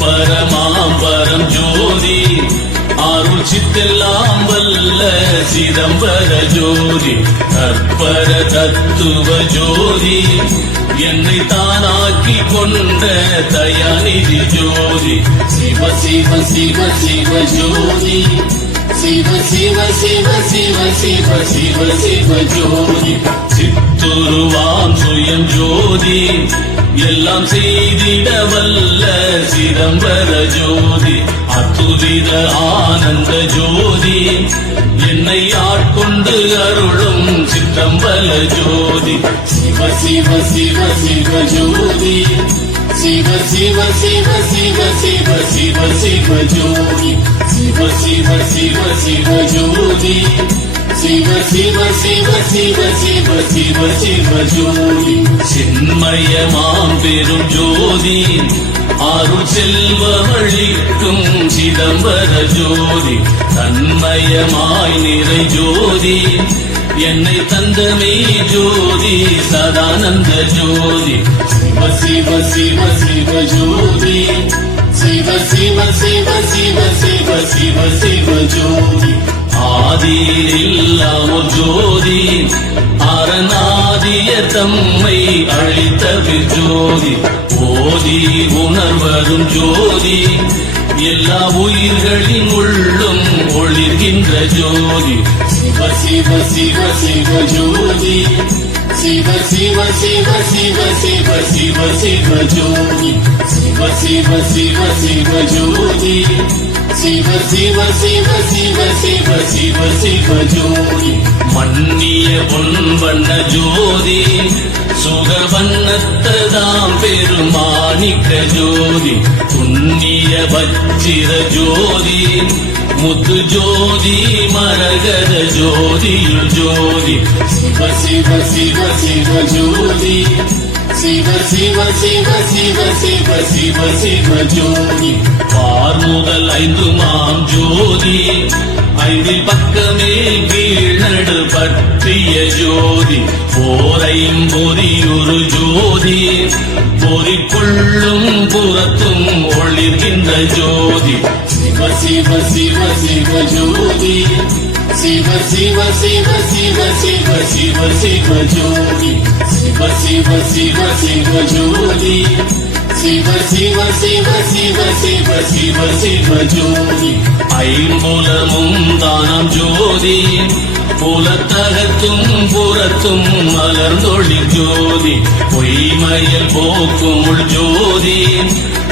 பரமாம்பரம் ஜோதி அருள் சித்தெல்லாம் வல்ல சிதம்பர ஜோதி கற்பர தத்துவ ஜோதி என்னை தானாக்கி கொண்ட தயாநிதி ஜோதி சிவ சிவ சிவ சிவ ஜோதி சிவ சிவ சிவ சிவ சிவ சிவ சிவ ஜோதி சித்துருவாம் சுயம் ஜோதி எல்லாம் செய்திட வல்ல சிதம்பர ஜோதி அத்துரித ஆனந்த ஜோதி என்னை ஆட்கொண்டு அருளும் சித்தம்பல ஜோதி சிவ சிவ சிவ சிவ ஜோதி சிவ சிவ சிவ சிவ சிவ சிவ சிவ ஜோதி சிவ சிவ சிவ சிவ ஜோதி சிவ சிவ சிவ சிவ சிவ சிவ சிவ ஜோதி சின்மயமாம் பெரும் ஜோதி அருள் செல்வமளிக்கும் சிதம்பர ஜோதி தன்மயமாய் நிறை ஜோதி என்னை தந்தமே ஜோதி சதானந்த ஜோதி சிவ சிவ சிவ சிவ ஜோதி சிவ சிவ சிவ சிவ சிவ சிவ சிவ ஜோதி ஆதியில்லா ஒரு ஜோதி அரணாதிய தம்மை அழித்தவிர் ஜோதி ஓதி உணர்வரும் ஜோதி எல்லா உயிர்களின் உள்ளும் ஒளிர்கின்ற ஜோதி சிவ சிவ சிவ சிவ ஜோதி சிவ சிவ சிவ சிவ சிவ சிவ சிவ ஜோதி சிவ சிவ சிவ சிவ ஜோதி சிவ சிவ சிவ சிவ சிவ சிவ சிவ ஜோதி மன்னிய பொன்வண்ண ஜோதி சுகவண்ணத்ததாம் பெருமாணிக்க ஜோதி புண்ணிய வச்சிர ஜோதி முத்து ஜோதி மரகத ஜோதியுள் ஜோதி சிவ சிவ சிவ சிவ ஜோதி சிவ சிவ சிவ சிவ சிவ சிவ சிவ ஜோதி பார்முதல் ஐந்து மாம் ஜோதி ஐந்தில் பக்கமே கீழ்நடு பற்றிய ஜோதி போரையும் பொறியொரு ஜோதி பொறிக்குள்ளும் புறத்தும் ஒளிர்கின்ற ஜோதி சிவ சிவ சிவ சிவ ஜோதி சிவ சிவ சிவ சிவ சிவ சிவ சிவ ஜோதி சிவ சிவ சிவ சிவ ஜோதி சிவ சிவ சிவ சிவ சிவ சிவ சிவ ஜோதி ஐம்புலமும் தானம் ஜோதி புலத்தகத்தும் புறத்தும் மலர்ந்தொழி ஜோதி பொய்மையல் போக்கும் உள் ஜோதி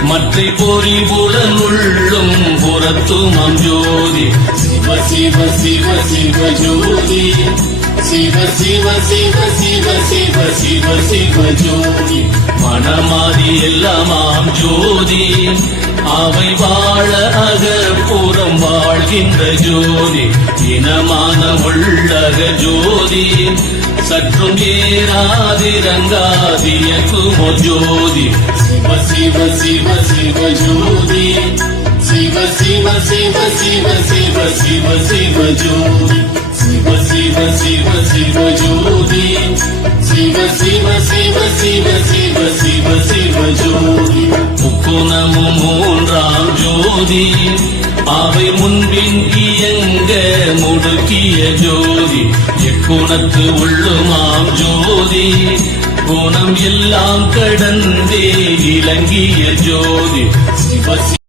மற்ற பொறி புலன் உள்ளும் புறத்துமாம் ஜோதி சிவ சிவ சிவ சிவ ஜோதி சிவ சிவ சிவ சிவ சிவ சிவ சிவ ஜோதி மனமாதி எல்லாமாம் ஜோதி அவை வாழ அகப்புறம் வாழ்கின்ற ஜோதி இனமான உள்ளக ஜோதி சற்றும் ஏறாதிரங்காதிய குமோ ஜோதி சிவ சிவ சிவ சிவ ஜோதி சிவ சிவ சிவ சிவ சிவ சிவ சிவ ஜோதி சிவ சிவ சிவ சிவ ஜோதி சிவ சிவ சிவ சிவ சிவ சிவ சிவ ஜோதி முக்குணமும் மூன்றாம் ஜோதி அவை முன்பின் இயங்க முடுக்கிய ஜோதி எக்குணத்து உள்ளுமாம் ஜோதி குணம் எல்லாம் கடந்தே இலங்கிய ஜோதி சிவ